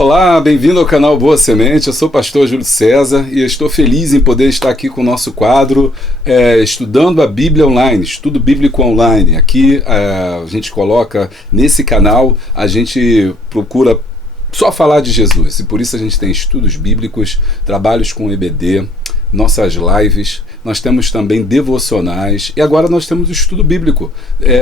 Olá, bem-vindo ao canal Boa Semente. Eu sou o pastor Júlio César e estou feliz em poder estar aqui com o nosso quadro Estudando a Bíblia Online, Estudo Bíblico Online. Aqui a gente coloca, nesse canal, a gente procura só falar de Jesus, e por isso a gente tem estudos bíblicos, trabalhos com EBD, nossas lives, nós temos também devocionais, e agora nós temos o estudo bíblico,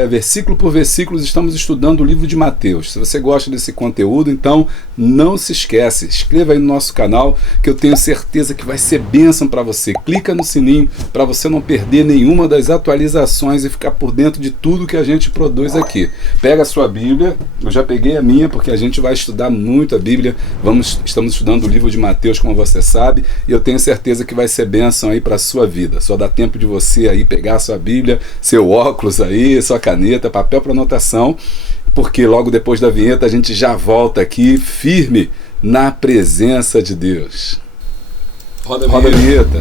versículo por versículo. Estamos estudando o livro de Mateus. Se você gosta desse conteúdo, então não se esquece, inscreva aí no nosso canal, que eu tenho certeza que vai ser bênção para você. Clica no sininho para você não perder nenhuma das atualizações e ficar por dentro de tudo que a gente produz aqui. Pega a sua Bíblia, eu já peguei a minha, porque a gente vai estudar muito a Bíblia. Estamos estudando o livro de Mateus, como você sabe, e eu tenho certeza que vai ser bênção aí para a sua vida. Só dá tempo de você aí pegar a sua Bíblia, seu óculos aí, sua caneta, papel para anotação, porque logo depois da vinheta a gente já volta aqui firme na presença de Deus. Roda a vinheta.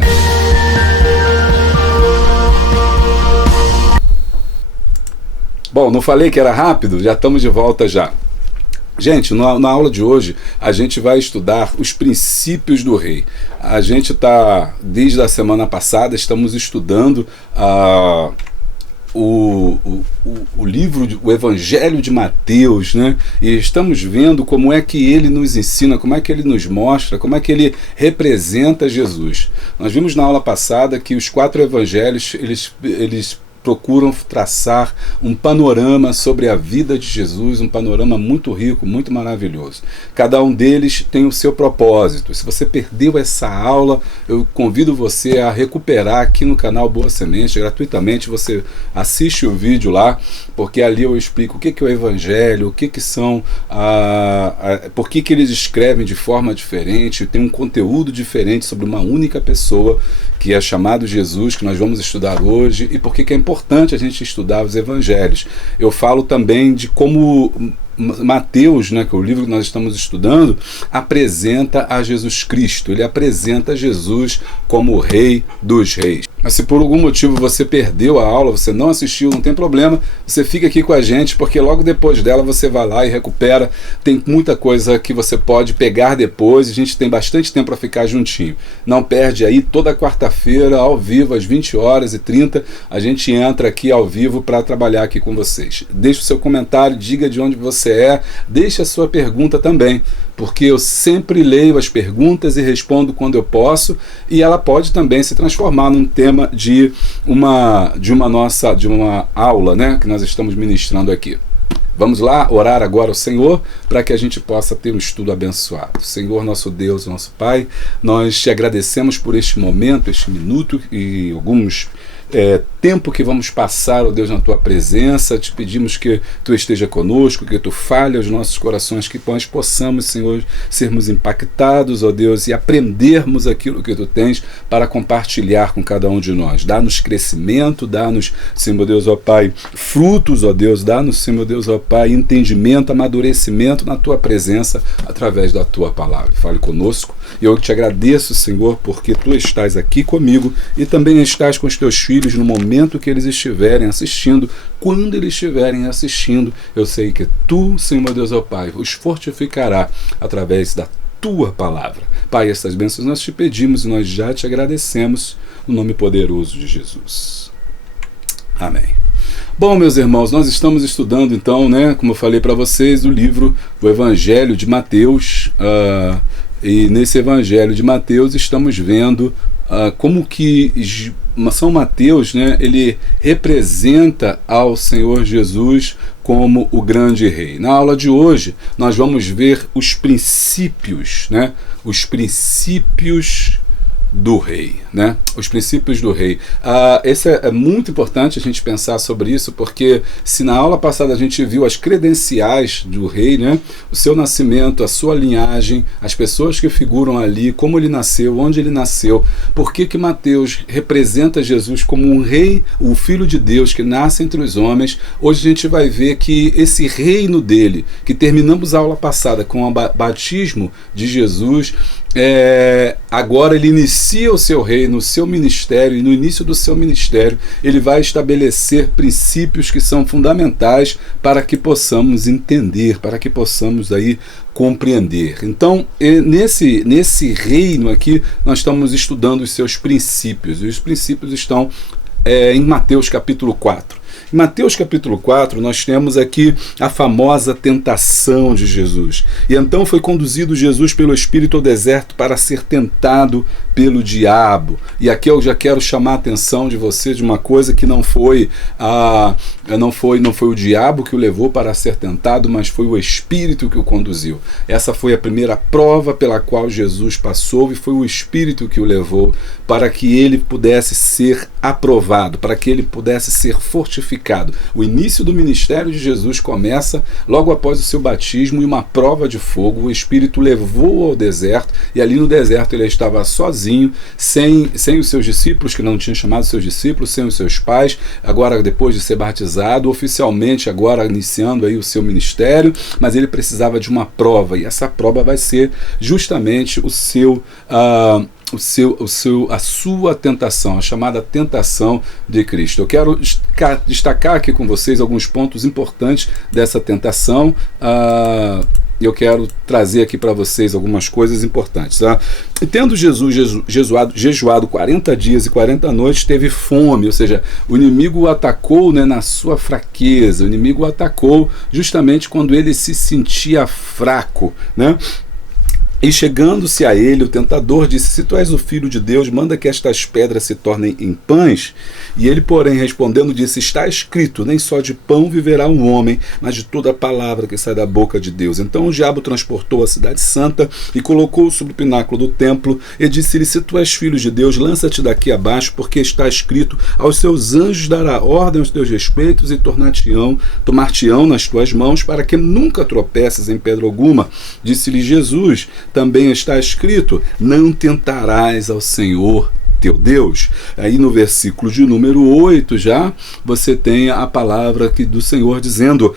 Bom, não falei que era rápido? Já estamos de volta já. Gente, na aula de hoje, a gente vai estudar os princípios do rei. A gente está, desde a semana passada, estamos estudando o livro, o Evangelho de Mateus, né? E estamos vendo como é que ele nos ensina, como é que ele nos mostra, como é que ele representa Jesus. Nós vimos na aula passada que os 4 evangelhos, eles procuram traçar um panorama sobre a vida de Jesus, um panorama muito rico, muito maravilhoso. Cada um deles tem o seu propósito. Se você perdeu essa aula, eu convido você a recuperar aqui no canal Boa Semente, gratuitamente. Você assiste o vídeo lá, porque ali eu explico o que é o Evangelho, o que são, por que eles escrevem de forma diferente, tem um conteúdo diferente sobre uma única pessoa, que é chamado Jesus, que nós vamos estudar hoje, e por que é importante a gente estudar os evangelhos. Eu falo também de como Mateus, né, que é o livro que nós estamos estudando, apresenta a Jesus Cristo. Ele apresenta Jesus como o Rei dos Reis. Mas se por algum motivo você perdeu a aula, você não assistiu, não tem problema, você fica aqui com a gente, porque logo depois dela você vai lá e recupera. Tem muita coisa que você pode pegar depois, a gente tem bastante tempo para ficar juntinho. Não perde aí, toda quarta-feira, ao vivo, às 20h30, a gente entra aqui ao vivo para trabalhar aqui com vocês. Deixe o seu comentário, diga de onde você deixe a sua pergunta também, porque eu sempre leio as perguntas e respondo quando eu posso, e ela pode também se transformar num tema de uma aula, né, que nós estamos ministrando aqui. Vamos lá orar agora ao Senhor para que a gente possa ter um estudo abençoado. Senhor, nosso Deus, nosso Pai, nós te agradecemos por este momento, este minuto e alguns tempo que vamos passar, ó Deus, na Tua presença. Te pedimos que Tu esteja conosco, que Tu fale aos nossos corações, que nós possamos, Senhor, sermos impactados, ó Deus, e aprendermos aquilo que Tu tens para compartilhar com cada um de nós. Dá-nos crescimento, dá-nos, Senhor Deus, ó Pai, frutos, ó Deus, dá-nos, Senhor Deus, ó Pai, entendimento, amadurecimento na Tua presença, através da Tua palavra. Fale conosco, e eu te agradeço, Senhor, porque Tu estás aqui comigo e também estás com os Teus filhos no momento que eles estiverem assistindo. Quando eles estiverem assistindo, eu sei que Tu, Senhor Deus, ó Pai, os fortificará através da Tua palavra. Pai, essas bênçãos nós te pedimos e nós já te agradecemos, no nome poderoso de Jesus. Amém. Bom, meus irmãos, nós estamos estudando então, né, como eu falei para vocês, o livro, o Evangelho de Mateus, e nesse Evangelho de Mateus estamos vendo como que São Mateus, né, ele representa ao Senhor Jesus como o grande rei. Na aula de hoje nós vamos ver os princípios, né, os princípios do rei, né? Os princípios do rei. Esse é muito importante a gente pensar sobre isso, porque se na aula passada a gente viu as credenciais do rei, né? O seu nascimento, a sua linhagem, as pessoas que figuram ali, como ele nasceu, onde ele nasceu, por que Mateus representa Jesus como um rei, o Filho de Deus que nasce entre os homens. Hoje a gente vai ver que esse reino dele, que terminamos a aula passada com o batismo de Jesus, agora ele inicia o seu reino, o seu ministério, e no início do seu ministério ele vai estabelecer princípios que são fundamentais para que possamos entender, para que possamos aí compreender. Então, nesse reino aqui, nós estamos estudando os seus princípios, e os princípios estão em Mateus capítulo 4. Em Mateus capítulo 4, nós temos aqui a famosa tentação de Jesus. E então foi conduzido Jesus pelo Espírito ao deserto para ser tentado pelo diabo. E aqui eu já quero chamar a atenção de você de uma coisa que não foi o diabo que o levou para ser tentado, mas foi o Espírito que o conduziu. Essa foi a primeira prova pela qual Jesus passou, e foi o Espírito que o levou para que ele pudesse ser aprovado, para que ele pudesse ser fortificado. O início do ministério de Jesus começa logo após o seu batismo, e uma prova de fogo. O Espírito levou ao deserto, e ali no deserto ele estava sozinho, sem os seus discípulos, que não tinha chamado seus discípulos, sem os seus pais, agora depois de ser batizado, oficialmente agora iniciando aí o seu ministério, mas ele precisava de uma prova, e essa prova vai ser justamente a sua tentação, a chamada tentação de Cristo. Eu quero destacar aqui com vocês alguns pontos importantes dessa tentação. Eu quero trazer aqui para vocês algumas coisas importantes. E tendo Jesus jejuado 40 dias e 40 noites, teve fome, ou seja, o inimigo o atacou, né, na sua fraqueza, o inimigo o atacou justamente quando ele se sentia fraco, né? E chegando-se a ele, o tentador disse: se tu és o Filho de Deus, manda que estas pedras se tornem em pães. E ele, porém, respondendo, disse: está escrito, nem só de pão viverá um homem, mas de toda a palavra que sai da boca de Deus. Então o diabo transportou a cidade santa e colocou-o sobre o pináculo do templo, e disse-lhe: se tu és filho de Deus, lança-te daqui abaixo, porque está escrito: aos seus anjos dará ordem aos teus respeitos, e tomar-te-ão nas tuas mãos, para que nunca tropeces em pedra alguma. Disse-lhe Jesus: também está escrito: não tentarás ao Senhor teu Deus. Aí no versículo de número 8 já você tem a palavra aqui do Senhor dizendo,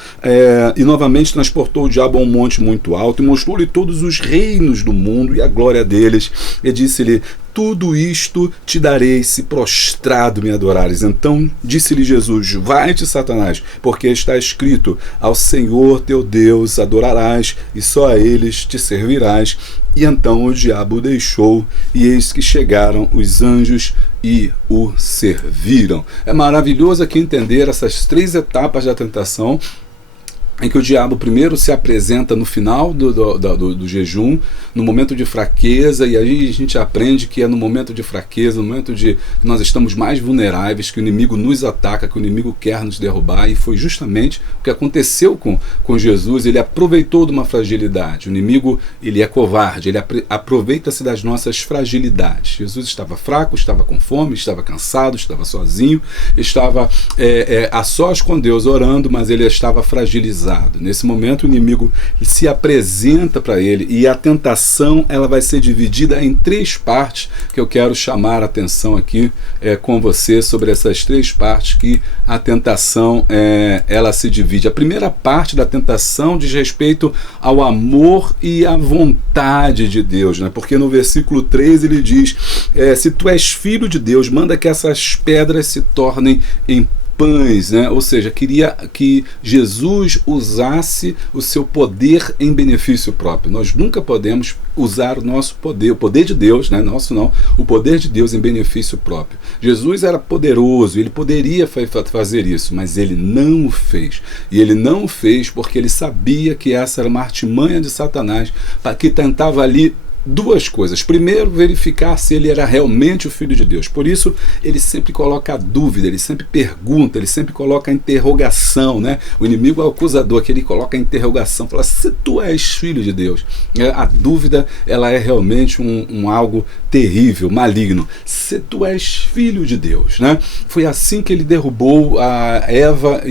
e novamente transportou o diabo a um monte muito alto e mostrou-lhe todos os reinos do mundo e a glória deles, e disse-lhe: tudo isto te darei se prostrado me adorares. Então disse-lhe Jesus: vai-te, Satanás, porque está escrito: ao Senhor teu Deus adorarás, e só a eles te servirás. E então o diabo o deixou, e eis que chegaram os anjos e o serviram. É maravilhoso aqui entender essas 3 etapas da tentação, em que o diabo primeiro se apresenta no final do jejum, no momento de fraqueza, e aí a gente aprende que é no momento de fraqueza, no momento de que nós estamos mais vulneráveis, que o inimigo nos ataca, que o inimigo quer nos derrubar, e foi justamente o que aconteceu com Jesus. Ele aproveitou de uma fragilidade. O inimigo, ele é covarde, ele aproveita-se das nossas fragilidades. Jesus estava fraco, estava com fome, estava cansado, estava sozinho, estava a sós com Deus orando, mas ele estava fragilizado. Nesse momento o inimigo se apresenta para ele, e a tentação ela vai ser dividida em 3 partes, que eu quero chamar a atenção aqui com você sobre essas 3 partes que a tentação ela se divide. A primeira parte da tentação diz respeito ao amor e à vontade de Deus, né? Porque no versículo 3 ele diz, se tu és filho de Deus, manda que essas pedras se tornem em pães, né? Ou seja, queria que Jesus usasse o seu poder em benefício próprio. Nós nunca podemos usar o nosso poder, o poder de Deus, né? Nosso não, o poder de Deus em benefício próprio. Jesus era poderoso, ele poderia fazer isso, mas ele não o fez. E ele não o fez porque ele sabia que essa era uma artimanha de Satanás, que tentava ali 2 coisas. Primeiro, verificar se ele era realmente o Filho de Deus. Por isso, ele sempre coloca a dúvida, ele sempre pergunta, ele sempre coloca a interrogação, né? O inimigo é o acusador, que ele coloca a interrogação, fala: se tu és Filho de Deus. A dúvida, ela é realmente algo terrível, maligno. Se tu és Filho de Deus, né? Foi assim que ele derrubou a Eva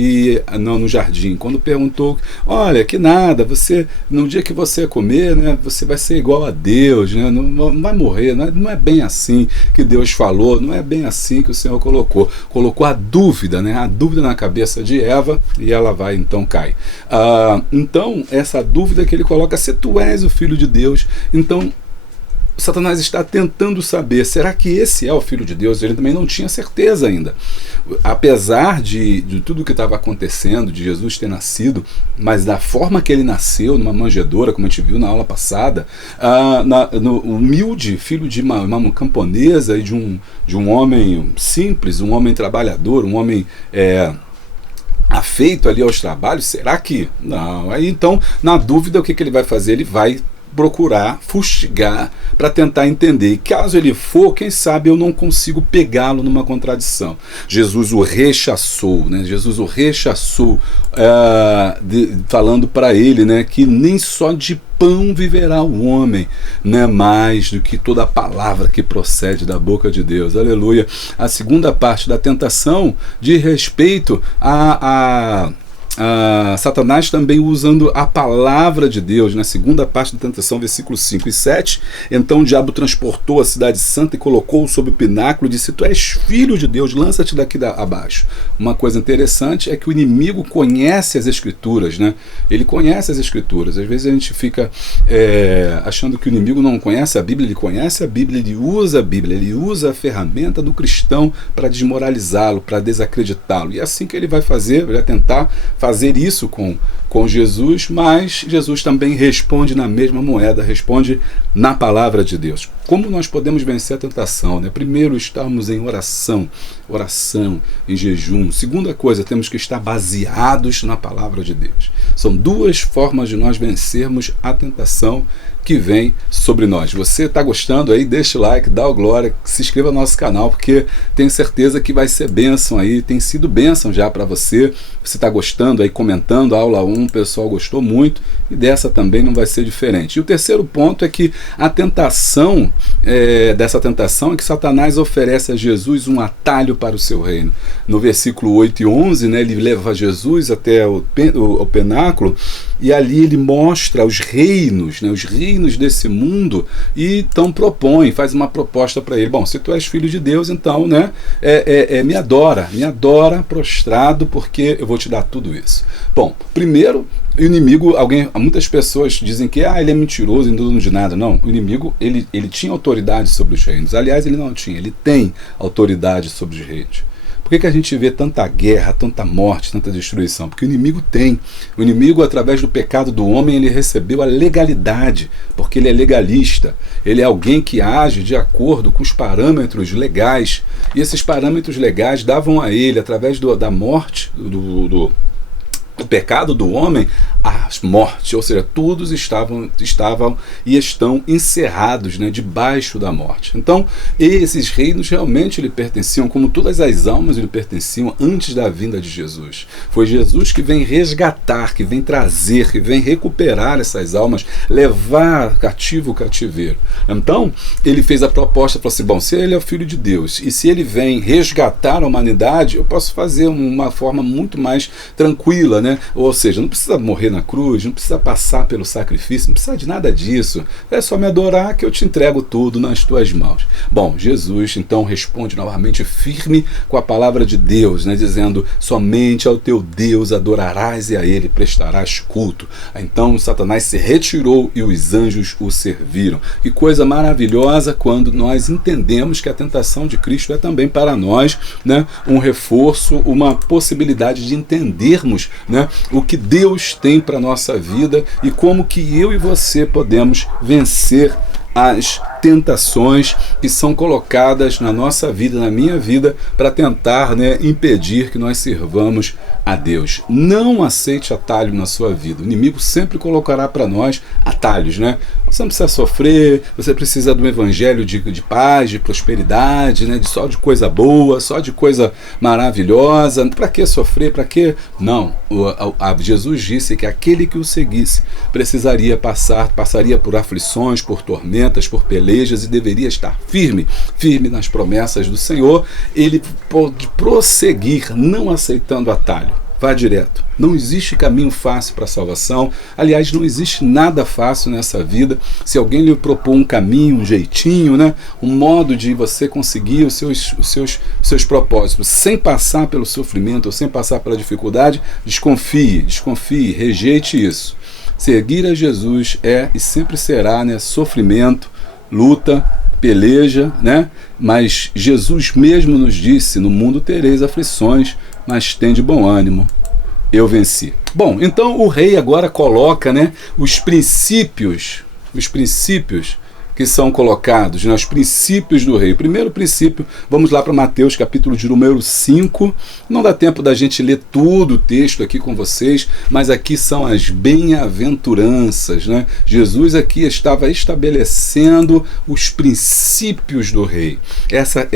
no jardim, quando perguntou: olha, que nada, no dia que você comer, né, você vai ser igual a Deus, né? Não vai morrer, não é bem assim que Deus falou, não é bem assim que o Senhor colocou a dúvida, né? A dúvida na cabeça de Eva, e ela vai então cai. Então essa dúvida que ele coloca: se tu és o Filho de Deus, então Satanás está tentando saber, será que esse é o Filho de Deus? Ele também não tinha certeza ainda. Apesar de tudo que estava acontecendo, de Jesus ter nascido, mas da forma que ele nasceu, numa manjedoura, como a gente viu na aula passada, no humilde filho de uma camponesa e de um homem simples, um homem trabalhador, um homem afeito ali aos trabalhos, será que? Não. Aí então, na dúvida, o que ele vai fazer? Ele vai procurar fustigar para tentar entender. E caso ele for, quem sabe eu não consigo pegá-lo numa contradição. Jesus o rechaçou, né? Jesus o rechaçou, falando para ele, né, que nem só de pão viverá o homem, né, mais do que toda a palavra que procede da boca de Deus. Aleluia. A segunda parte da tentação diz respeito a Satanás também usando a palavra de Deus, na segunda parte da tentação, versículos 5 e 7. Então o diabo transportou a cidade santa e colocou-o sob o pináculo e disse: tu és filho de Deus, lança-te daqui abaixo. Uma coisa interessante é que o inimigo conhece as escrituras, né? Ele conhece as escrituras. Às vezes a gente fica achando que o inimigo não conhece a Bíblia. Ele conhece a Bíblia, ele usa a Bíblia, ele usa a ferramenta do cristão para desmoralizá-lo, para desacreditá-lo. E é assim que ele vai fazer, vai tentar fazer isso com Jesus, mas Jesus também responde na mesma moeda, responde na palavra de Deus. Como nós podemos vencer a tentação, né? Primeiro, estarmos em oração, em jejum. Segunda coisa, temos que estar baseados na palavra de Deus. São duas formas de nós vencermos a tentação que vem sobre nós. Você está gostando aí? Deixa o like, dá o glória, se inscreva no nosso canal, porque tenho certeza que vai ser bênção aí, tem sido bênção já para você. Você está gostando aí, comentando, a aula 1, o pessoal gostou muito, e dessa também não vai ser diferente. E o terceiro ponto é que a tentação, dessa tentação é que Satanás oferece a Jesus um atalho para o seu reino. No versículo 8 e 11, né, ele leva Jesus até o penáculo, e ali ele mostra os reinos, né, os reinos desse mundo, e então faz uma proposta para ele. Bom, se tu és filho de Deus, então, né, me adora prostrado, porque eu vou te dar tudo isso. Bom, primeiro, o inimigo, muitas pessoas dizem que ele é mentiroso, não dono de nada. Não, o inimigo, ele tinha autoridade sobre os reinos. Aliás, ele não tinha, ele tem autoridade sobre os reinos. Por que a gente vê tanta guerra, tanta morte, tanta destruição? Porque o inimigo tem. O inimigo, através do pecado do homem, ele recebeu a legalidade, porque ele é legalista. Ele é alguém que age de acordo com os parâmetros legais. E esses parâmetros legais davam a ele, através da morte, do pecado do homem, a morte, ou seja, todos estavam e estão encerrados, né, debaixo da morte. Então, esses reinos realmente lhe pertenciam, como todas as almas lhe pertenciam antes da vinda de Jesus. Foi Jesus que vem resgatar, que vem trazer, que vem recuperar essas almas, levar cativo o cativeiro. Então, ele fez a proposta, falou assim: bom, se ele é o Filho de Deus e se ele vem resgatar a humanidade, eu posso fazer uma forma muito mais tranquila, né? Ou seja, não precisa morrer na cruz, não precisa passar pelo sacrifício, não precisa de nada disso. É só me adorar que eu te entrego tudo nas tuas mãos. Bom, Jesus então responde novamente firme com a palavra de Deus, né, dizendo: somente ao teu Deus adorarás e a ele prestarás culto. Então Satanás se retirou e os anjos o serviram. Que coisa maravilhosa quando nós entendemos que a tentação de Cristo é também para nós, né, um reforço, uma possibilidade de entendermos, né, o que Deus tem para a nossa vida e como que eu e você podemos vencer as tentações que são colocadas na nossa vida, na minha vida, para tentar, né, impedir que nós sirvamos a Deus. Não aceite atalho na sua vida. O inimigo sempre colocará para nós atalhos, né? Você não precisa sofrer, você precisa de um evangelho de paz, de prosperidade, né? Só de coisa boa, só de coisa maravilhosa. Para que sofrer? Para que? Não. Jesus disse que aquele que o seguisse passaria por aflições, por tormentas, por pelejas e deveria estar firme nas promessas do Senhor. Ele pode prosseguir, não aceitando atalho. Vá direto. Não existe caminho fácil para a salvação. Aliás, não existe nada fácil nessa vida. Se alguém lhe propor um caminho, um jeitinho, né, um modo de você conseguir os seus propósitos sem passar pelo sofrimento ou sem passar pela dificuldade, desconfie, rejeite isso. Seguir a Jesus é e sempre será, né, sofrimento, luta, peleja, né? Mas Jesus mesmo nos disse: no mundo tereis aflições, mas tende bom ânimo, eu venci. Bom, então o rei agora coloca, né, os princípios que são colocados, né, os princípios do rei. O primeiro princípio, vamos lá para Mateus, capítulo de número 5. Não dá tempo da gente ler tudo o texto aqui com vocês, mas aqui são as bem-aventuranças, né? Jesus aqui estava estabelecendo os princípios do rei. Essa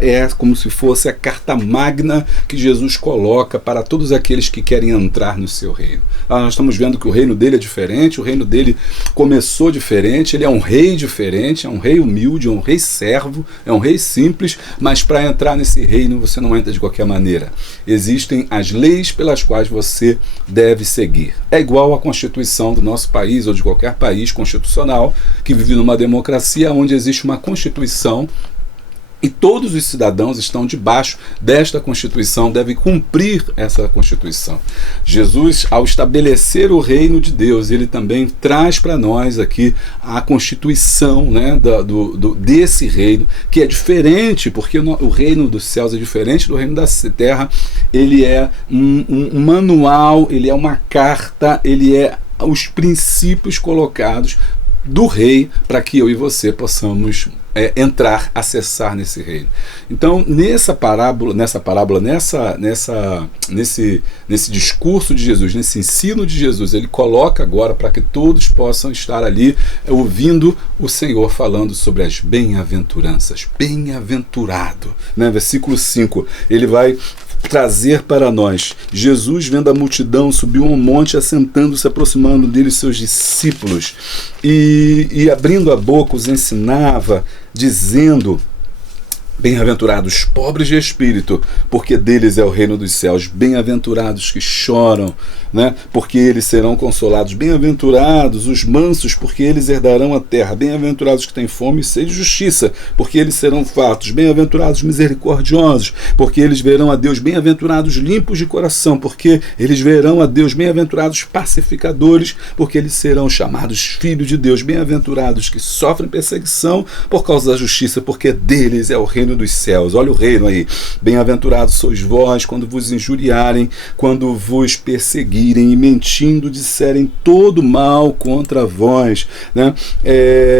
é como se fosse a carta magna que Jesus coloca para todos aqueles que querem entrar no seu reino. Nós estamos vendo que o reino dele é diferente, o reino dele começou diferente, ele é um rei diferente, é um rei humilde, é um rei servo, é um rei simples, mas para entrar nesse reino você não entra de qualquer maneira. Existem as leis pelas quais você deve seguir. É igual à Constituição do nosso país ou de qualquer país constitucional que vive numa democracia onde existe uma Constituição e todos os cidadãos estão debaixo desta Constituição, devem cumprir essa Constituição. Jesus, ao estabelecer o reino de Deus, ele também traz para nós aqui a Constituição, né, desse reino, que é diferente, porque o reino dos céus é diferente do reino da terra. Ele é um manual, ele é uma carta, ele é os princípios colocados do rei para que eu e você possamos entrar, acessar nesse reino. Então, nesse discurso de Jesus, nesse ensino de Jesus, ele coloca agora para que todos possam estar ali ouvindo o Senhor falando sobre as bem-aventuranças. Bem-aventurado, né? Versículo 5, ele vai trazer para nós: Jesus, vendo a multidão, subiu um monte, assentando-se, aproximando dele seus discípulos, e abrindo a boca os ensinava, dizendo: bem-aventurados os pobres de espírito, porque deles é o reino dos céus. Bem-aventurados que choram, né? Porque eles serão consolados. Bem-aventurados os mansos, porque eles herdarão a terra. Bem-aventurados que têm fome e sede de justiça, porque eles serão fartos. Bem-aventurados misericordiosos, porque eles verão a Deus. Bem-aventurados limpos de coração, porque eles verão a Deus. Bem-aventurados pacificadores, porque eles serão chamados filhos de Deus. Bem-aventurados que sofrem perseguição por causa da justiça, porque deles é o reino dos céus. Olha o reino aí. Bem-aventurados sois vós quando vos injuriarem, quando vos perseguirem e mentindo disserem todo mal contra vós, né?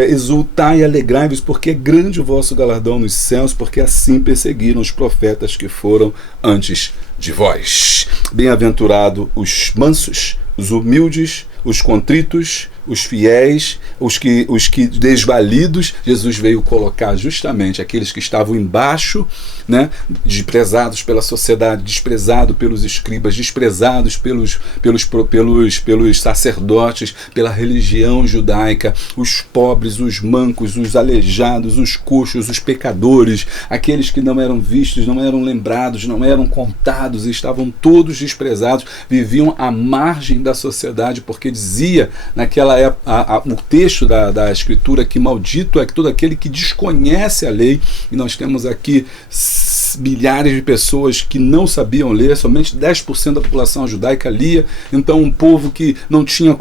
Exultai e alegrai-vos, porque é grande o vosso galardão nos céus, porque assim perseguiram os profetas que foram antes de vós. Bem-aventurado os mansos, os humildes, os contritos, os fiéis, os que desvalidos. Jesus veio colocar justamente aqueles que estavam embaixo, né, desprezados pela sociedade, desprezados pelos escribas, desprezados pelos sacerdotes, pela religião judaica, os pobres, os mancos, os aleijados, os coxos, os pecadores, aqueles que não eram vistos, não eram lembrados, não eram contados, estavam todos desprezados, viviam à margem da sociedade, porque dizia naquela época o texto da Escritura que maldito é todo aquele que desconhece a lei, e nós temos aqui milhares de pessoas que não sabiam ler, somente 10% da população judaica lia. Então um povo que não tinha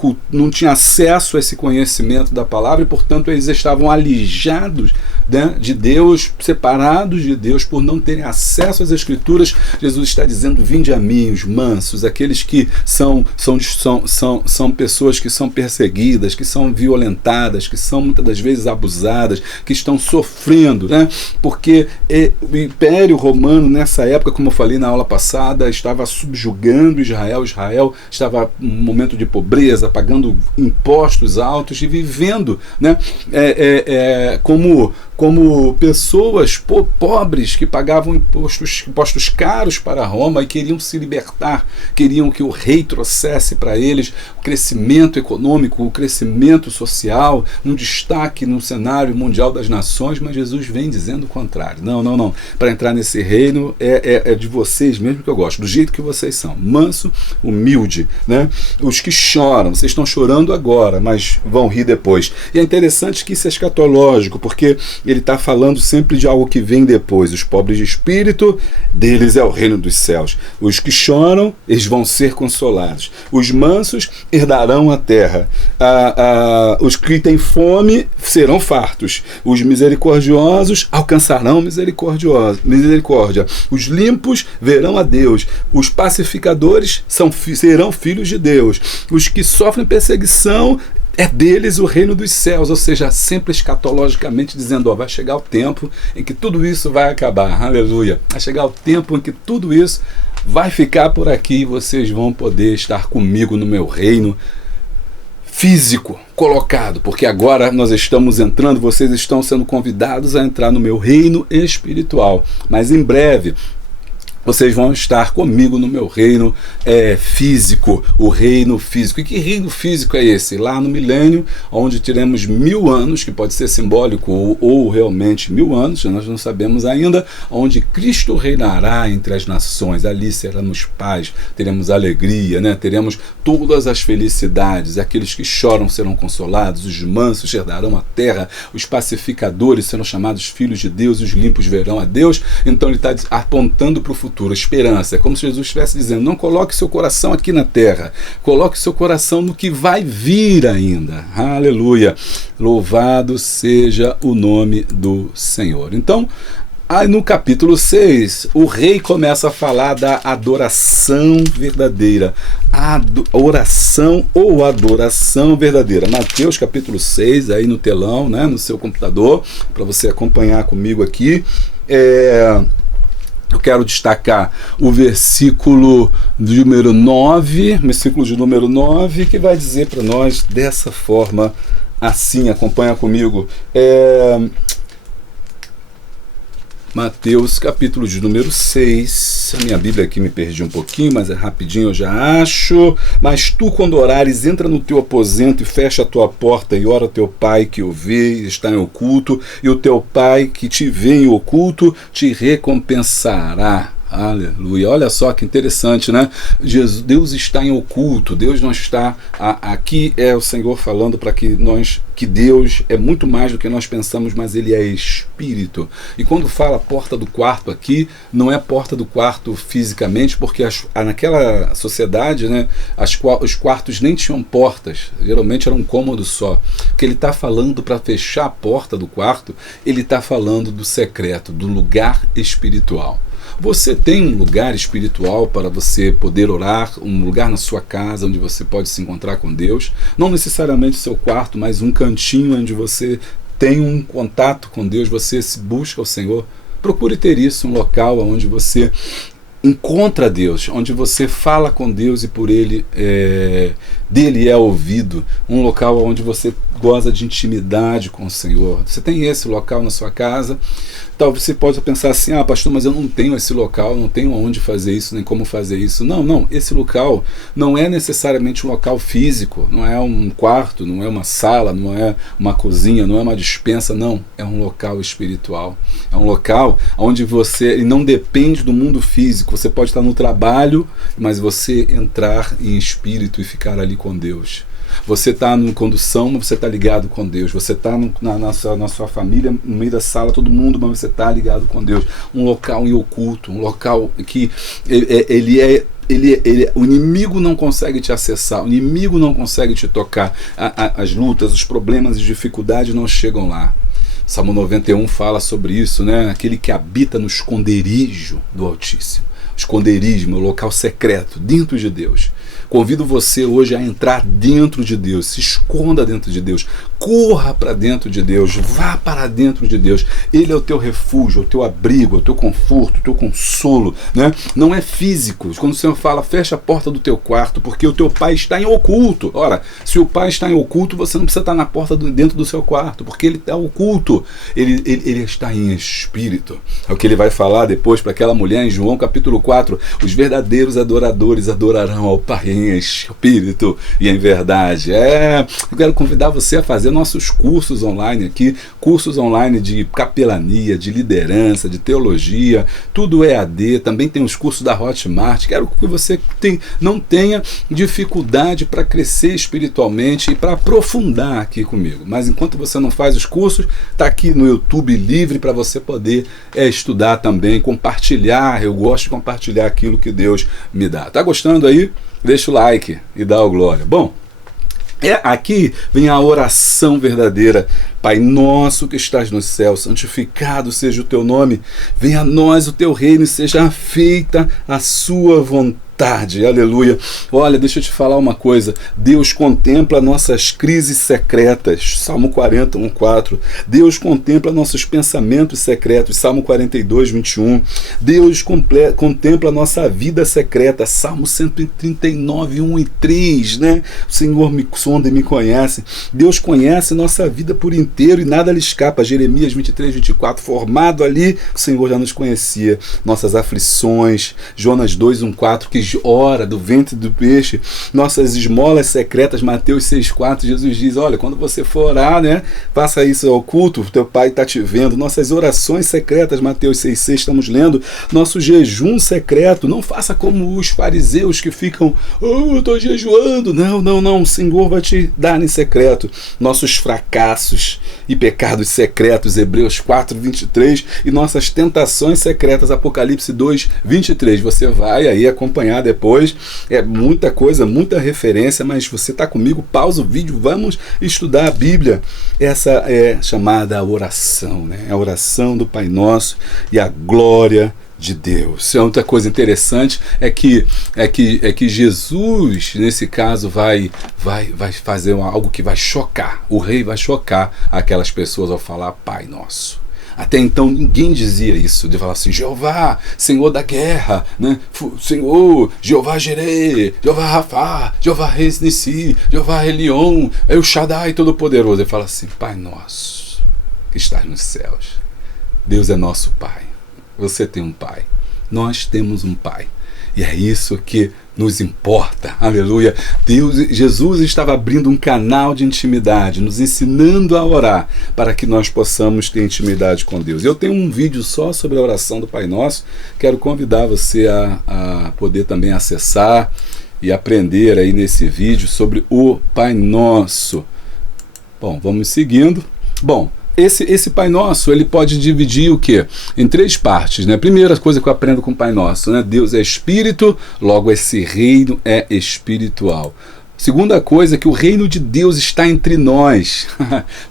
acesso a esse conhecimento da palavra, e portanto eles estavam alijados, né, de Deus, separados de Deus por não terem acesso às Escrituras. Jesus está dizendo: vinde a mim os mansos, aqueles que são pessoas que são perseguidas, que são violentadas, que são muitas das vezes abusadas, que estão sofrendo, né? Porque o Império Romano nessa época, como eu falei na aula passada, estava subjugando Israel. Israel estava em um momento de pobreza, pagando impostos altos e vivendo, né, como pessoas pobres que pagavam impostos caros para Roma e queriam se libertar, queriam que o rei trouxesse para eles o crescimento econômico, o crescimento social, um destaque no cenário mundial das nações. Mas Jesus vem dizendo o contrário. Não. Para entrar nesse reino é de vocês mesmo que eu gosto, do jeito que vocês são, manso, humilde, né? Os que choram, vocês estão chorando agora, mas vão rir depois. E é interessante que isso é escatológico, porque ele está falando sempre de algo que vem depois. Os pobres de espírito, deles é o reino dos céus. Os que choram, eles vão ser consolados. Os mansos herdarão a terra. Os que têm fome serão fartos. Os misericordiosos alcançarão misericórdia. Os limpos verão a Deus. Os pacificadores serão filhos de Deus. Os que sofrem perseguição, é deles o reino dos céus. Ou seja, sempre escatologicamente dizendo, vai chegar o tempo em que tudo isso vai acabar. Aleluia. Vai chegar o tempo em que tudo isso vai ficar por aqui e vocês vão poder estar comigo no meu reino físico colocado, porque agora nós estamos entrando, vocês estão sendo convidados a entrar no meu reino espiritual, mas em breve vocês vão estar comigo no meu reino físico, o reino físico. E que reino físico é esse? Lá no milênio, onde teremos 1000 anos, que pode ser simbólico ou realmente 1000 anos, nós não sabemos ainda, onde Cristo reinará entre as nações. Ali seremos paz, teremos alegria, né? Teremos todas as felicidades. Aqueles que choram serão consolados, os mansos herdarão a terra, os pacificadores serão chamados filhos de Deus, os limpos verão a Deus. Então ele está apontando para o futuro, esperança. É como se Jesus estivesse dizendo, não coloque seu coração aqui na terra, coloque seu coração no que vai vir ainda. Aleluia! Louvado seja o nome do Senhor. Então, aí no capítulo 6, o rei começa a falar da adoração verdadeira. Oração ou adoração verdadeira. Mateus capítulo 6, aí no telão, né, no seu computador, para você acompanhar comigo aqui. Eu quero destacar o versículo de número 9, que vai dizer para nós dessa forma, assim, acompanha comigo. Mateus capítulo de número 6, a minha Bíblia aqui me perdi um pouquinho, mas é rapidinho, eu já acho. Mas tu, quando orares, entra no teu aposento e fecha a tua porta e ora teu Pai que o vê e está em oculto, e o teu Pai que te vê em oculto te recompensará. Aleluia, olha só que interessante, né? Deus está em oculto, Deus não está aqui, é o Senhor falando para que Deus é muito mais do que nós pensamos, mas Ele é Espírito. E quando fala porta do quarto aqui, não é porta do quarto fisicamente, porque naquela sociedade, né, os quartos nem tinham portas, geralmente era um cômodo só. Porque Ele está falando para fechar a porta do quarto, Ele está falando do secreto, do lugar espiritual. Você tem um lugar espiritual para você poder orar, um lugar na sua casa onde você pode se encontrar com Deus, não necessariamente o seu quarto, mas um cantinho onde você tem um contato com Deus, você se busca o Senhor. Procure ter isso, um local onde você encontra Deus, onde você fala com Deus e por Ele dele é ouvido, um local onde você goza de intimidade com o Senhor. Você tem esse local na sua casa. Talvez você possa pensar assim, pastor, mas eu não tenho esse local, não tenho onde fazer isso, nem como fazer isso. Não, esse local não é necessariamente um local físico, não é um quarto, não é uma sala, não é uma cozinha, não é uma despensa, não, é um local espiritual. É um local onde você não depende do mundo físico, você pode estar no trabalho, mas você entrar em espírito e ficar ali com Deus. Você está em condução, mas você está ligado com Deus. Você está na sua família, no meio da sala, todo mundo, mas você está ligado com Deus. Um local em oculto, um local que o inimigo não consegue te acessar, o inimigo não consegue te tocar. As lutas, os problemas e dificuldades não chegam lá. Salmo 91 fala sobre isso, né? Aquele que habita no esconderijo do Altíssimo. Esconderijo, o local secreto, dentro de Deus. Convido você hoje a entrar dentro de Deus, se esconda dentro de Deus, corra para dentro de Deus, vá para dentro de Deus. Ele é o teu refúgio, o teu abrigo, o teu conforto, o teu consolo, né? Não é físico. Quando o Senhor fala, fecha a porta do teu quarto, porque o teu Pai está em oculto. Ora, se o Pai está em oculto, você não precisa estar na porta dentro do seu quarto, porque Ele está oculto. Ele está em espírito. É o que Ele vai falar depois para aquela mulher em João capítulo 4. Os verdadeiros adoradores adorarão ao Pai em espírito e em verdade. Eu quero convidar você a fazer nossos cursos online aqui, cursos online de capelania, de liderança, de teologia, tudo EAD, também tem os cursos da Hotmart. Quero que você não tenha dificuldade para crescer espiritualmente e para aprofundar aqui comigo. Mas enquanto você não faz os cursos, está aqui no YouTube livre para você poder estudar também, compartilhar. Eu gosto de compartilhar aquilo que Deus me dá. Tá gostando aí? Deixa o like e dá o glória. Bom, aqui vem a oração verdadeira. Pai nosso que estás no céu, santificado seja o teu nome. Venha a nós o teu reino e seja feita a sua vontade. Aleluia. Olha, deixa eu te falar uma coisa. Deus contempla nossas crises secretas. Salmo 40, 1:4. Deus contempla nossos pensamentos secretos. Salmo 42, 21. Deus contempla nossa vida secreta. Salmo 139, 1 e 3. Né? O Senhor me sonda e me conhece. Deus conhece nossa vida por inteiro e nada lhe escapa. Jeremias 23, 24. Formado ali, o Senhor já nos conhecia. Nossas aflições. Jonas 2, 1, 4. Que ora do ventre do peixe, nossas esmolas secretas, Mateus 6,4, Jesus diz, olha, quando você for orar, né, faça isso ao culto, teu pai está te vendo. Nossas orações secretas, Mateus 6,6, estamos lendo. Nosso jejum secreto, não faça como os fariseus que ficam, eu estou jejuando. Não, o Senhor vai te dar em secreto. Nossos fracassos e pecados secretos, Hebreus 4, 23, e nossas tentações secretas, Apocalipse 2, 23. Você vai aí acompanhar depois, muita coisa, muita referência, mas você está comigo, pausa o vídeo, vamos estudar a Bíblia. Essa é chamada oração, né? A oração do Pai Nosso e a glória de Deus. Outra coisa interessante é que Jesus, nesse caso, vai fazer algo que vai chocar. O rei vai chocar aquelas pessoas ao falar Pai Nosso. Até então ninguém dizia isso, de falar assim, Jeová, Senhor da guerra, né? Senhor, Jeová Jireh, Jeová Rafá, Jeová Reis Nissi, Jeová Elion, El Shaddai Todo-Poderoso. Ele fala assim, Pai Nosso, que estás nos céus. Deus é nosso Pai. Você tem um Pai. Nós temos um Pai. E é isso que nos importa, aleluia. Jesus estava abrindo um canal de intimidade, nos ensinando a orar, para que nós possamos ter intimidade com Deus. Eu tenho um vídeo só sobre a oração do Pai Nosso, quero convidar você a poder também acessar e aprender aí nesse vídeo sobre o Pai Nosso. Bom, vamos seguindo. Bom, esse Pai Nosso, ele pode dividir o quê? Em 3 partes, né? Primeira coisa que eu aprendo com o Pai Nosso, né? Deus é Espírito, logo esse reino é espiritual. Segunda coisa, que o reino de Deus está entre nós.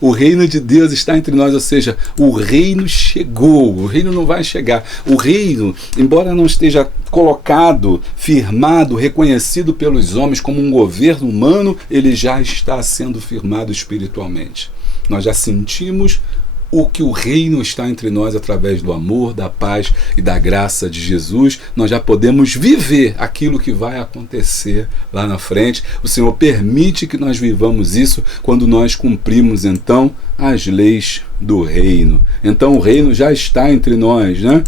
O reino de Deus está entre nós, ou seja, o reino chegou, o reino não vai chegar. O reino, embora não esteja colocado, firmado, reconhecido pelos homens como um governo humano, ele já está sendo firmado espiritualmente. Nós já sentimos o que o reino está entre nós através do amor, da paz e da graça de Jesus. Nós já podemos viver aquilo que vai acontecer lá na frente. O Senhor permite que nós vivamos isso quando nós cumprimos então as leis do reino. Então o reino já está entre nós, né?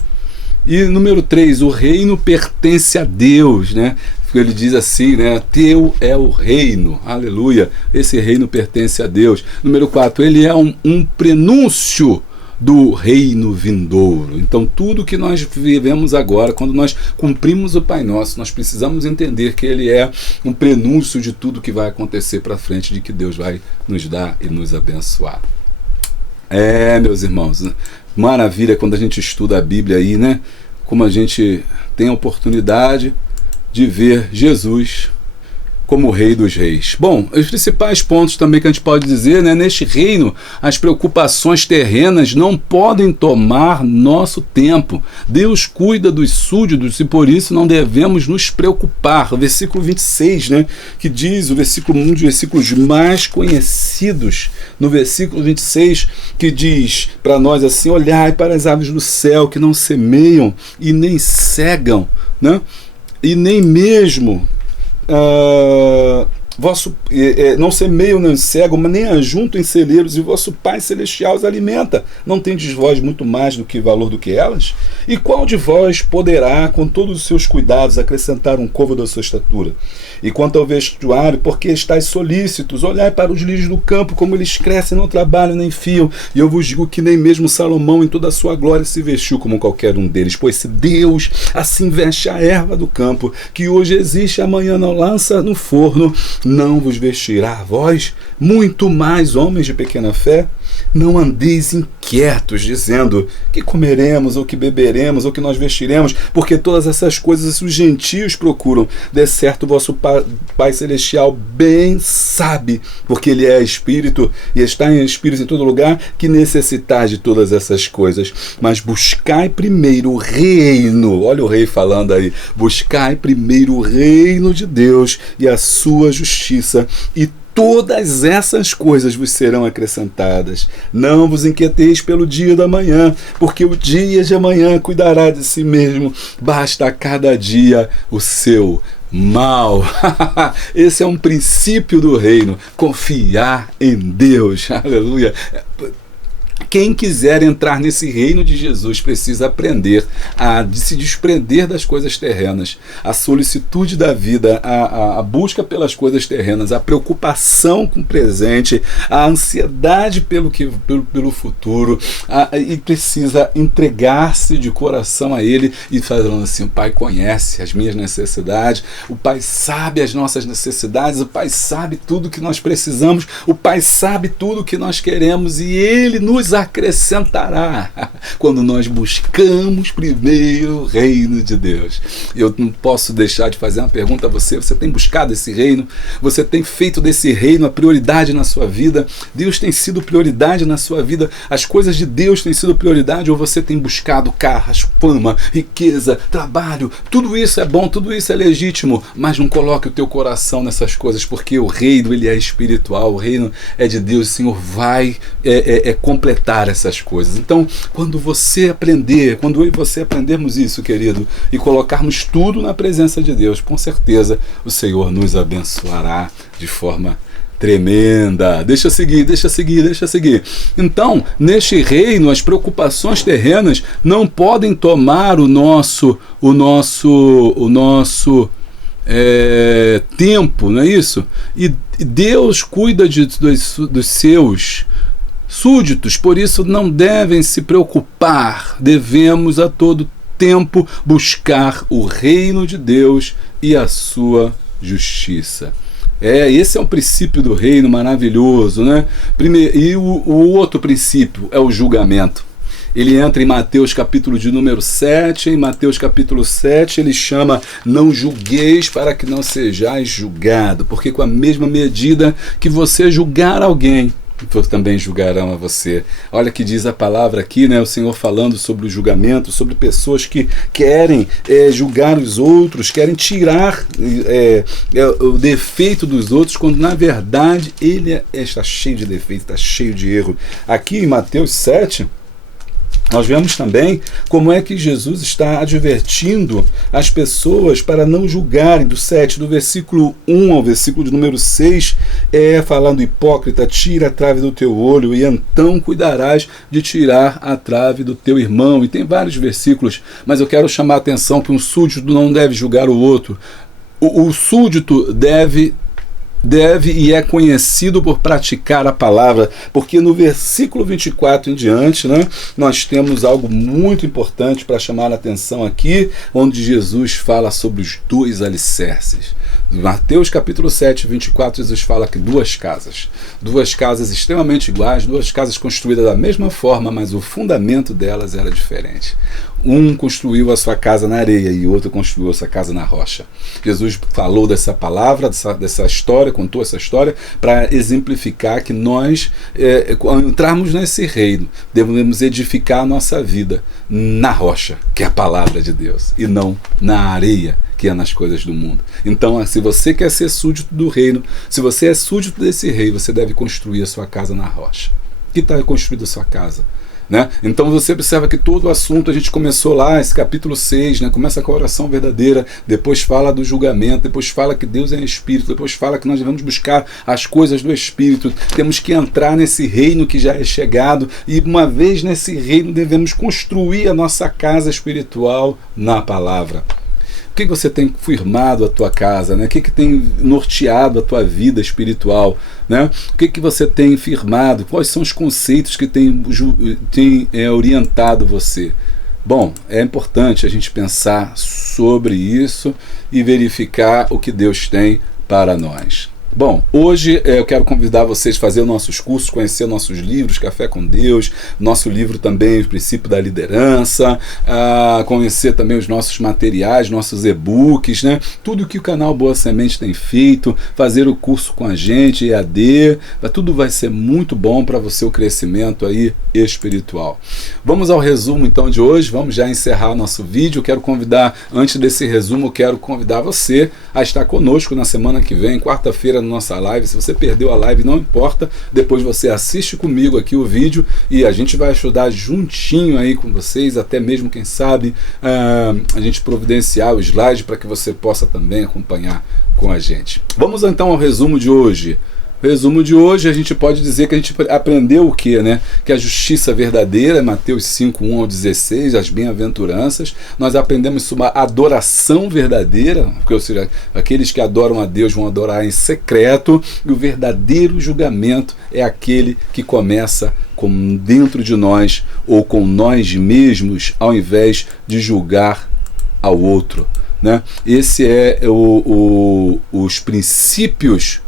E número 3, o reino pertence a Deus, né? Ele diz assim, né? Teu é o reino, aleluia. Esse reino pertence a Deus. Número 4, ele é um prenúncio do reino vindouro. Então tudo que nós vivemos agora, quando nós cumprimos o Pai Nosso, nós precisamos entender que ele é um prenúncio de tudo que vai acontecer para frente, de que Deus vai nos dar e nos abençoar. Meus irmãos, maravilha quando a gente estuda a Bíblia aí, né? Como a gente tem a oportunidade de ver Jesus como o Rei dos Reis. Bom, os principais pontos também que a gente pode dizer, né? Neste reino, as preocupações terrenas não podem tomar nosso tempo. Deus cuida dos súditos e por isso não devemos nos preocupar. O versículo 26, né? Que diz, o versículo, um dos versículos mais conhecidos, no versículo 26, que diz para nós assim, olhai para as aves do céu que não semeiam e nem cegam, né? E nem mesmo não semeiam nem cegam, mas nem ajuntam em celeiros, e vosso Pai Celestial os alimenta. Não tendes vós muito mais do que valor do que elas? E qual de vós poderá, com todos os seus cuidados, acrescentar um côvado à sua estatura? E quanto ao vestuário, porque estáis solícitos, olhai para os lírios do campo, como eles crescem, não trabalham nem fiam. E eu vos digo que nem mesmo Salomão, em toda a sua glória, se vestiu como qualquer um deles. Pois se Deus assim veste a erva do campo, que hoje existe e amanhã não lança no forno, não vos vestirá a vós, muito mais, homens de pequena fé? Não andeis inquietos, dizendo que comeremos, ou que beberemos, ou que nós vestiremos, porque todas essas coisas os gentios procuram. De certo, vosso Pai Celestial bem sabe, porque Ele é Espírito, e está em Espírito em todo lugar, que necessitais de todas essas coisas. Mas buscai primeiro o reino, olha o rei falando aí, buscai primeiro o reino de Deus e a sua justiça, e todas essas coisas vos serão acrescentadas. Não vos inquieteis pelo dia da manhã, porque o dia de amanhã cuidará de si mesmo. Basta a cada dia o seu mal. Esse é um princípio do reino. Confiar em Deus. Aleluia. Quem quiser entrar nesse reino de Jesus precisa aprender a se desprender das coisas terrenas, a solicitude da vida, a busca pelas coisas terrenas, a preocupação com o presente, a ansiedade pelo futuro, e precisa entregar-se de coração a Ele e falando assim: o Pai conhece as minhas necessidades, o Pai sabe as nossas necessidades, o Pai sabe tudo que nós precisamos, o Pai sabe tudo que nós queremos, e Ele nos acrescentará quando nós buscamos primeiro o reino de Deus. Eu não posso deixar de fazer uma pergunta a você: você tem buscado esse reino? Você tem feito desse reino a prioridade na sua vida? Deus tem sido prioridade na sua vida? As coisas de Deus têm sido prioridade? Ou você tem buscado carros, fama, riqueza, trabalho? Tudo isso é bom, tudo isso é legítimo, mas não coloque o teu coração nessas coisas, porque o reino, ele é espiritual, o reino é de Deus. O Senhor vai completar essas coisas. Então, quando eu e você aprendermos isso, querido, e colocarmos tudo na presença de Deus, com certeza o Senhor nos abençoará de forma tremenda. Deixa eu seguir. Então, neste reino, as preocupações terrenas não podem tomar o nosso tempo, não é isso? E Deus cuida dos seus súditos, por isso não devem se preocupar. Devemos a todo tempo buscar o reino de Deus e a sua justiça. Esse é o princípio do reino maravilhoso, né? E o outro princípio é o julgamento. Ele entra em Mateus capítulo de número 7, em Mateus capítulo 7 ele chama: não julgueis para que não sejais julgado, porque com a mesma medida que você julgar alguém, também julgarão a você. Olha que diz a palavra aqui, né? O Senhor falando sobre o julgamento, sobre pessoas que querem julgar os outros, querem tirar o defeito dos outros, quando na verdade ele está cheio de defeito, está cheio de erro. Aqui em Mateus 7, nós vemos também como é que Jesus está advertindo as pessoas para não julgarem. Do versículo 1 ao versículo de número 6, falando: hipócrita, tira a trave do teu olho, e então cuidarás de tirar a trave do teu irmão. E tem vários versículos, mas eu quero chamar a atenção que um súdito não deve julgar o outro. O súdito deve e é conhecido por praticar a palavra, porque no versículo 24 em diante, né, nós temos algo muito importante para chamar a atenção aqui, onde Jesus fala sobre os dois alicerces. Mateus capítulo 7, 24, Jesus fala que duas casas extremamente iguais, duas casas construídas da mesma forma, mas o fundamento delas era diferente. Um construiu a sua casa na areia e o outro construiu a sua casa na rocha. Jesus falou dessa palavra, dessa história, contou essa história para exemplificar que nós, ao entrarmos nesse reino, devemos edificar a nossa vida na rocha, que é a palavra de Deus, e não na areia, que é nas coisas do mundo. Então, se você quer ser súdito do reino, se você é súdito desse rei, você deve construir a sua casa na rocha. Que está construída a sua casa? né? Então você observa que todo o assunto, a gente começou lá, esse capítulo 6, né? Começa com a oração verdadeira, depois fala do julgamento, depois fala que Deus é Espírito, depois fala que nós devemos buscar as coisas do Espírito, temos que entrar nesse reino que já é chegado, e uma vez nesse reino devemos construir a nossa casa espiritual na palavra. O que você tem firmado a tua casa, né? O que tem norteado a tua vida espiritual, né? O que você tem firmado? Quais são os conceitos que tem orientado você? Bom, é importante a gente pensar sobre isso e verificar o que Deus tem para nós. Bom, hoje eu quero convidar vocês a fazer os nossos cursos, conhecer nossos livros, Café com Deus, nosso livro também, O Princípio da Liderança, conhecer também os nossos materiais, nossos e-books, né? Tudo que o canal Boa Semente tem feito, fazer o curso com a gente, EAD, tudo vai ser muito bom para você, o crescimento aí espiritual. Vamos ao resumo então de hoje, vamos já encerrar nosso vídeo. Eu quero convidar, antes desse resumo, eu quero convidar você a estar conosco na semana que vem, quarta-feira, na nossa live. Se você perdeu a live, não importa, depois você assiste comigo aqui o vídeo e a gente vai estudar juntinho aí com vocês, até mesmo, quem sabe, a gente providenciar o slide para que você possa também acompanhar com a gente. Vamos então ao resumo de hoje. Resumo de hoje, a gente pode dizer que a gente aprendeu o quê, né? Que a justiça verdadeira, Mateus 5, 1 ao 16, as bem-aventuranças. Nós aprendemos sobre a adoração verdadeira, ou seja, aqueles que adoram a Deus vão adorar em secreto, e o verdadeiro julgamento é aquele que começa com dentro de nós, ou com nós mesmos, ao invés de julgar ao outro, né? Esse é os princípios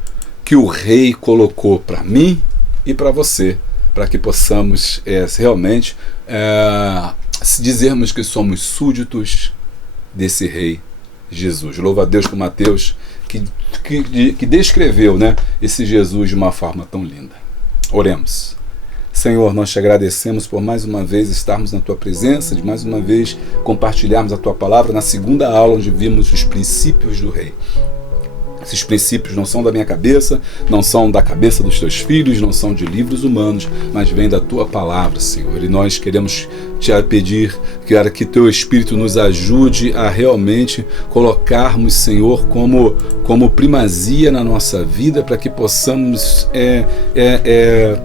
que o rei colocou para mim e para você, para que possamos realmente dizermos que somos súditos desse rei Jesus. Louva a Deus por Mateus, que descreveu, né, esse Jesus de uma forma tão linda. Oremos. Senhor, nós te agradecemos por mais uma vez estarmos na tua presença, de mais uma vez compartilharmos a tua palavra na segunda aula, onde vimos os princípios do rei. Esses princípios não são da minha cabeça, não são da cabeça dos teus filhos, não são de livros humanos, mas vêm da tua palavra, Senhor. E nós queremos te pedir que teu Espírito nos ajude a realmente colocarmos, Senhor, como primazia na nossa vida, para que possamos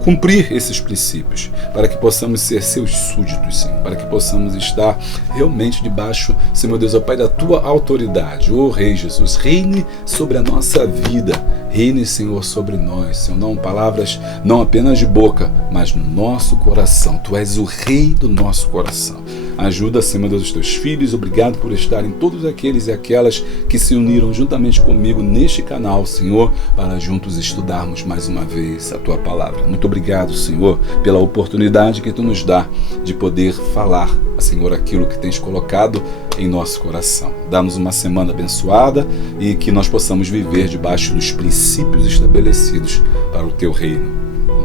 cumprir esses princípios, para que possamos ser seus súditos, Senhor, para que possamos estar realmente debaixo, Senhor Deus, ó Pai, da tua autoridade. Ó Rei Jesus, reine sobre a nossa vida, reine, Senhor, sobre nós, Senhor, não palavras não apenas de boca, mas no nosso coração. Tu és o Rei do nosso coração. Ajuda, Senhor Deus, os teus filhos. Obrigado por estarem todos aqueles e aquelas que se uniram juntamente comigo neste canal, Senhor, para juntos estudarmos mais uma vez a tua palavra. Muito obrigado, Senhor, pela oportunidade que tu nos dá de poder falar, Senhor, aquilo que tens colocado em nosso coração. Dá-nos uma semana abençoada e que nós possamos viver debaixo dos princípios estabelecidos para o teu reino,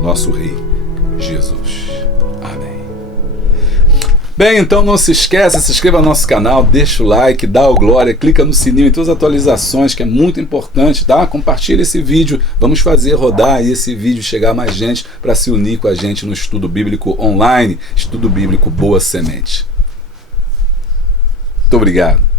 nosso Rei Jesus. Amém. Bem, então não se esqueça, se inscreva no nosso canal, deixa o like, dá o glória, clica no sininho em todas as atualizações, que é muito importante, tá? Compartilha esse vídeo, vamos fazer rodar esse vídeo, chegar a mais gente para se unir com a gente no Estudo Bíblico Online, Estudo Bíblico Boa Semente. Muito obrigado.